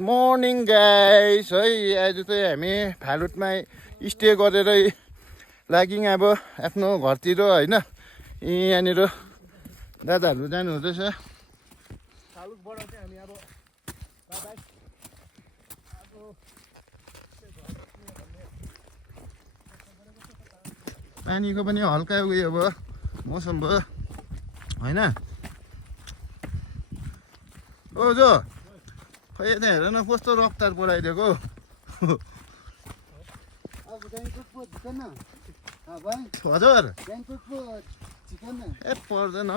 Morning guys है आज चाहिँ हामी फालुटमा स्टे गरेर लाग्यौँ अब आफ्नो घरतिर होइन यहाँनिर दादाहरू जानु हुँदैछ फालुटबाट चाहिँ हामी अब पानीको पनि हल्का उयो भयो मौसम भयो होइन ओ जो खै यता हेर न कस्तो रफ्तार बढाइदिएको हजुर ए पर्दैन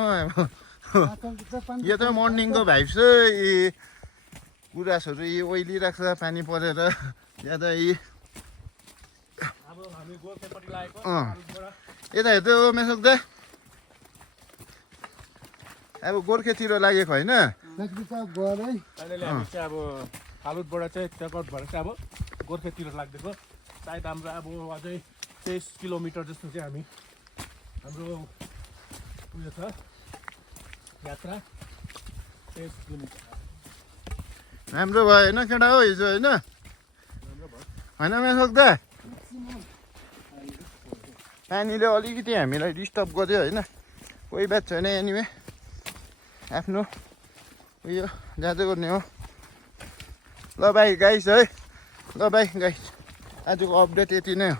यो त मर्निङको भाइब चाहिँ गुराँसहरू यी ओइलिरहेको छ पानी परेर ज्यादा यी यता हेर्दै हो मेसोक्दा अब गोर्खेतिर लागेको होइन फाइनली हामी चाहिँ अब फालुटबाट चाहिँ चेकआउट भएर चाहिँ अब गोर्खेतिर लाग्दैछ सायद हाम्रो अब अझै 23 किलोमिटर जस्तो चाहिँ हामी हाम्रो उयो छ यात्रा 23 किलोमिटर राम्रो भयो होइन केटा हो हिजो होइन होइन मेसोक्दा पानीले अलिकति हामीलाई डिस्टर्ब गर्यो होइन कोही बात छैन एनिवे आफ्नो उयो जाँदै गर्ने हो ल बाई गाइस है ल बाई गाइस आजको अपडेट यति नै हो।